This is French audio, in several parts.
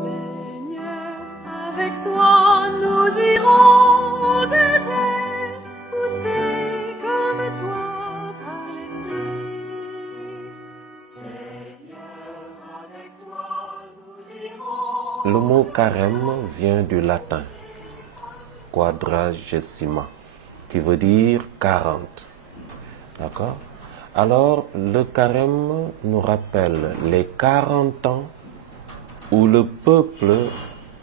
Seigneur, avec toi nous irons au désert, poussés comme toi par l'Esprit. Seigneur, avec toi nous irons. Le mot carême vient du latin quadragesima, qui veut dire 40. D'accord? Alors, le carême nous rappelle les 40 ans où le peuple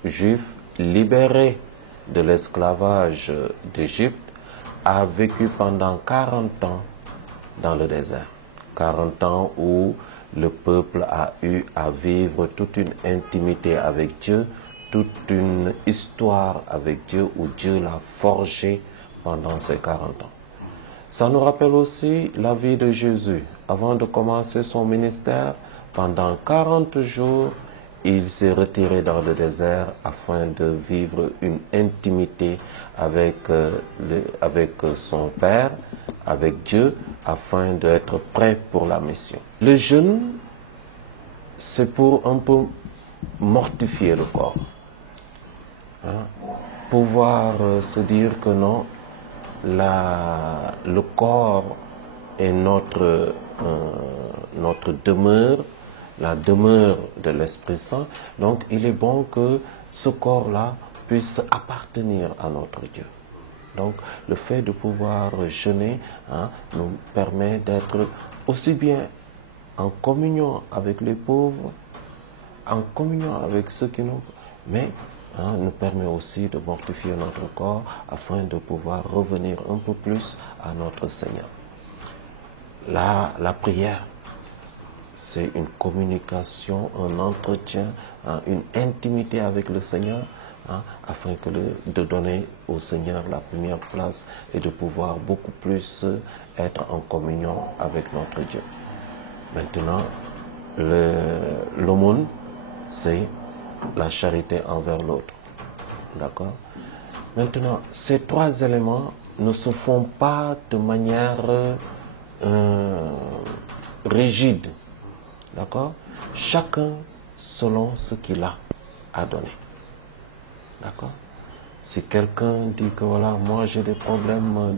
juif libéré de l'esclavage d'Égypte a vécu pendant 40 ans dans le désert. 40 ans où le peuple a eu à vivre toute une intimité avec Dieu, toute une histoire avec Dieu où Dieu l'a forgé pendant ces 40 ans. Ça nous rappelle aussi la vie de Jésus. Avant de commencer son ministère, pendant 40 jours, il s'est retiré dans le désert afin de vivre une intimité avec son Père, avec Dieu, afin d'être prêt pour la mission. Le jeûne, c'est pour un peu mortifier le corps. Pouvoir se dire que non, le corps est notre demeure, la demeure de l'Esprit Saint. Donc, il est bon que ce corps-là puisse appartenir à notre Dieu. Donc, le fait de pouvoir jeûner nous permet d'être aussi bien en communion avec les pauvres, en communion avec ceux qui n'ont pas, mais nous permet aussi de mortifier notre corps afin de pouvoir revenir un peu plus à notre Seigneur. La prière, c'est une communication, un entretien, une intimité avec le Seigneur, afin de donner au Seigneur la première place et de pouvoir beaucoup plus être en communion avec notre Dieu. Maintenant, l'aumône, c'est la charité envers l'autre. D'accord? Maintenant, ces trois éléments ne se font pas de manière rigide. D'accord? Chacun selon ce qu'il a à donner. D'accord? Si quelqu'un dit que voilà, moi j'ai des problèmes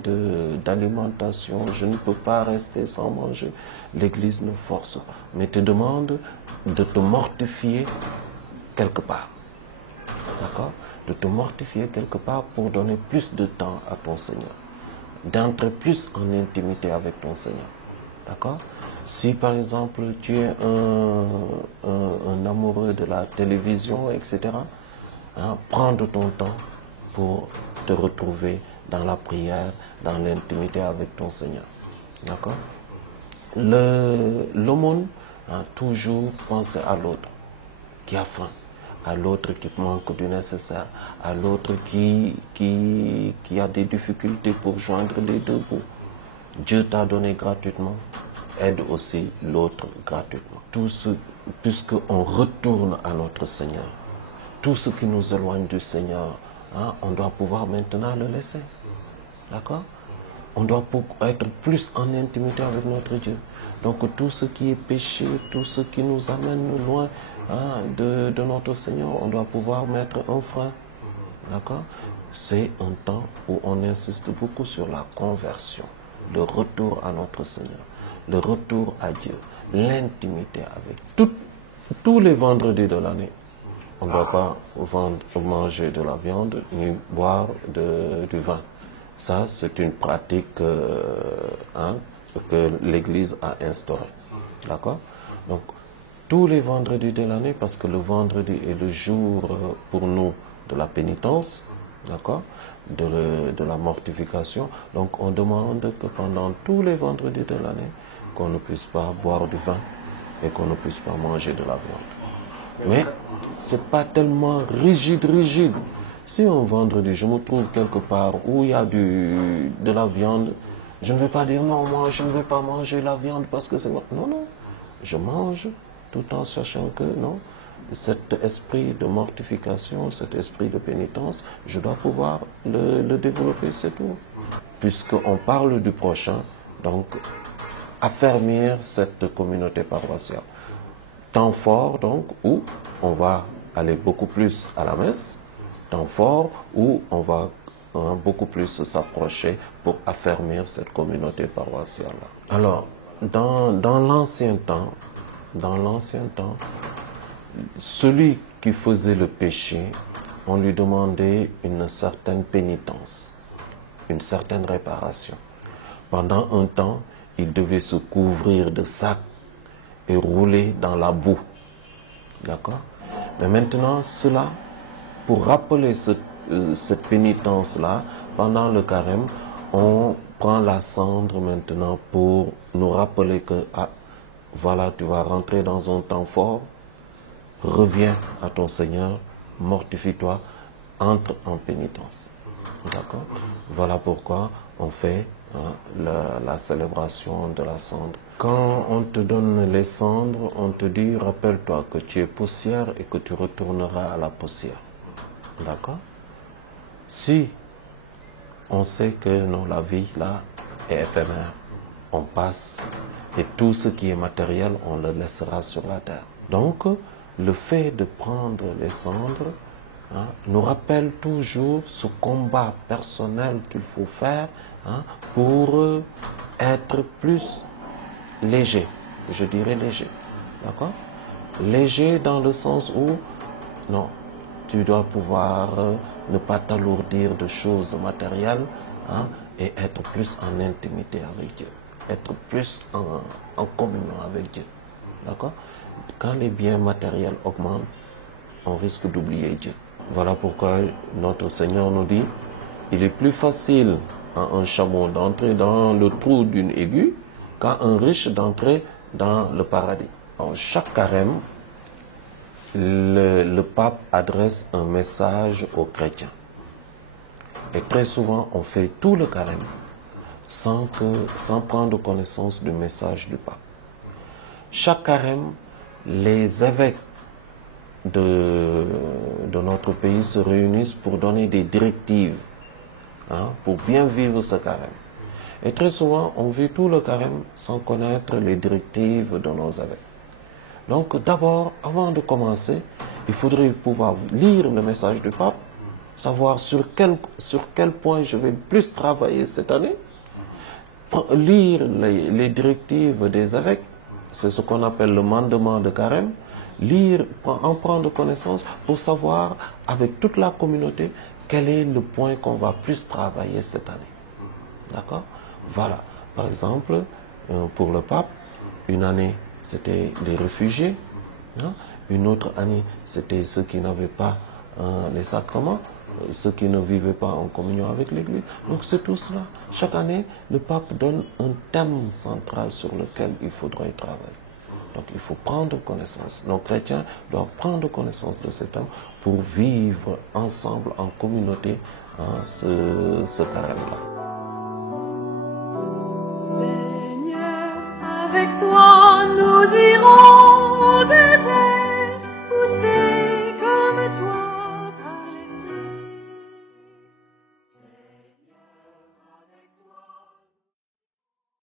d'alimentation, je ne peux pas rester sans manger, l'Église ne force pas, mais te demande de te mortifier quelque part. D'accord? De te mortifier quelque part pour donner plus de temps à ton Seigneur. D'entrer plus en intimité avec ton Seigneur. D'accord? Si par exemple tu es un amoureux de la télévision, etc., prends de ton temps pour te retrouver dans la prière, dans l'intimité avec ton Seigneur. D'accord? L'aumône, toujours penser à l'autre qui a faim, à l'autre qui manque du nécessaire, à l'autre qui a des difficultés pour joindre les deux bouts. Dieu t'a donné gratuitement, aide aussi l'autre gratuitement. Puisqu'on retourne à notre Seigneur, tout ce qui nous éloigne du Seigneur, on doit pouvoir maintenant le laisser. D'accord? On doit être plus en intimité avec notre Dieu. Donc tout ce qui est péché, tout ce qui nous amène loin de notre Seigneur, on doit pouvoir mettre un frein. D'accord? C'est un temps où on insiste beaucoup sur la conversion, le retour à notre Seigneur, le retour à Dieu, l'intimité avec tous les vendredis de l'année. On ne doit pas manger de la viande ni boire du vin. Ça, c'est une pratique que l'Église a instaurée. D'accord? Donc, tous les vendredis de l'année, parce que le vendredi est le jour pour nous de la pénitence, d'accord? De la mortification. Donc, on demande que pendant tous les vendredis de l'année, qu'on ne puisse pas boire du vin et qu'on ne puisse pas manger de la viande. Mais ce n'est pas tellement rigide. Si un vendredi, je me trouve quelque part où il y a de la viande, je ne vais pas dire non, moi je ne vais pas manger la viande parce que c'est... Non, je mange tout en sachant que non, cet esprit de mortification, cet esprit de pénitence, je dois pouvoir le développer, c'est tout. Puisqu'on parle du prochain, donc affermir cette communauté paroissiale. Temps fort, donc, où on va aller beaucoup plus à la messe, temps fort, où on va beaucoup plus s'approcher pour affermir cette communauté paroissiale. Alors, dans l'ancien temps, celui qui faisait le péché, on lui demandait une certaine pénitence, une certaine réparation. Pendant un temps, il devait se couvrir de sacs et rouler dans la boue. D'accord? Mais maintenant, cela, pour rappeler cette pénitence-là, pendant le carême, on prend la cendre maintenant pour nous rappeler que, ah, voilà, tu vas rentrer dans un temps fort, reviens à ton Seigneur, mortifie-toi, entre en pénitence. D'accord? Voilà pourquoi on fait la célébration de la cendre. Quand on te donne les cendres, on te dit, rappelle-toi que tu es poussière et que tu retourneras à la poussière. D'accord? Si on sait que non, la vie là est éphémère, on passe et tout ce qui est matériel, on le laissera sur la terre. Donc, le fait de prendre les cendres nous rappelle toujours ce combat personnel qu'il faut faire pour être plus léger, je dirais léger, d'accord? Léger dans le sens où, non, tu dois pouvoir ne pas t'alourdir de choses matérielles et être plus en intimité avec Dieu, être plus en communion avec Dieu, d'accord? Quand les biens matériels augmentent, on risque d'oublier Dieu. Voilà pourquoi notre Seigneur nous dit, il est plus facile à un chameau d'entrer dans le trou d'une aiguille qu'à un riche d'entrer dans le paradis. En chaque carême, le pape adresse un message aux chrétiens. Et très souvent, on fait tout le carême sans prendre connaissance du message du pape. Chaque carême, les évêques de notre pays se réunissent pour donner des directives, pour bien vivre ce carême. Et très souvent, on vit tout le carême sans connaître les directives de nos évêques. Donc d'abord, avant de commencer, il faudrait pouvoir lire le message du pape, savoir sur quel point je vais plus travailler cette année, lire les directives des évêques, c'est ce qu'on appelle le mandement de carême, lire, en prendre connaissance pour savoir avec toute la communauté quel est le point qu'on va plus travailler cette année. D'accord? Voilà. Par exemple, pour le pape, une année, c'était les réfugiés. Une autre année, c'était ceux qui n'avaient pas les sacrements, ceux qui ne vivaient pas en communion avec l'Église. Donc c'est tout cela. Chaque année, le pape donne un thème central sur lequel il faudrait travailler. Donc il faut prendre connaissance. Nos chrétiens doivent prendre connaissance de ce thème pour vivre ensemble en communauté ce carême-là. Seigneur, avec toi nous irons